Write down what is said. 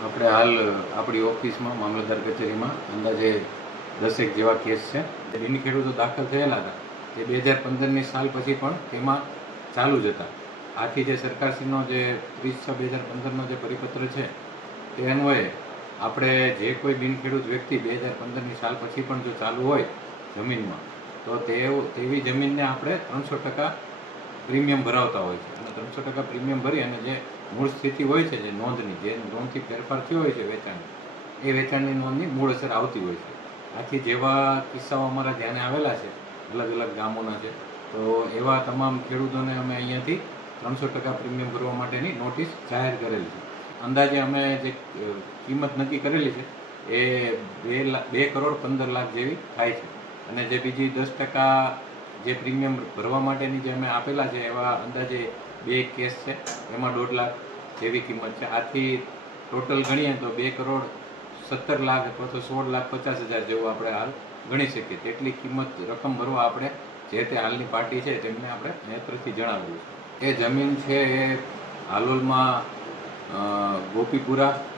આપણે હાલ, આપણી ઓફિસમાં, મામલતદાર કચેરીમાં અંદાજે દસેક જેવા કેસ છે. બિની ખેડૂતો દાખલ થયેલા હતા. તે બે હજાર પંદરની સાલ પછી પણ તેમાં ચાલુ જ હતા. આથી જે સરકારશ્રીનો જે ત્રીસ છ બે હજાર પંદરનો જે પરિપત્ર છે તે અન્વયે આપણે જે કોઈ બિનખેડૂત વ્યક્તિ બે હજાર પંદરની સાલ પછી પણ જો ચાલુ હોય જમીનમાં, તો તે તેવી જમીનને આપણે ત્રણસો ટકા પ્રીમિયમ ભરાવતા હોય છે. અને ત્રણસો ટકા પ્રીમિયમ ભરી અને જે મૂળ સ્થિતિ હોય છે, જે નોંધની, જે નોંધથી ફેરફાર થયો હોય છે વેચાણ એ વેચાણની નોંધની મૂળ અસર આવતી હોય છે. આથી જેવા કિસ્સાઓ અમારા ધ્યાને આવેલા છે, અલગ અલગ ગામોના છે, તો એવા તમામ ખેડૂતોને અમે અહીંયાથી ત્રણસો ટકા પ્રીમિયમ ભરવા માટેની નોટિસ જાહેર કરેલી છે. અંદાજે અમે જે કિંમત નક્કી કરેલી છે, એ બે લાખ બે કરોડ પંદર લાખ જેવી થાય છે. અને જે બીજી દસ ટકા જે પ્રીમિયમ ભરવા માટેની જે અમે આપેલા છે, એવા અંદાજે બે કેસ છે. એમાં દોઢ લાખ જેવી કિંમત છે. આથી ટોટલ ગણીએ તો બે કરોડ સત્તર લાખ અથવા તો સોળ લાખ પચાસ હજાર જેવું આપણે હાલ ગણી શકીએ. તેટલી કિંમત રકમ ભરવા આપણે જે તે હાલની પાર્ટી છે, તેમને આપણે નેત્રથી જણાવ્યું છે એ જમીન છે એ હાલોલમાં ગોપીપુરા.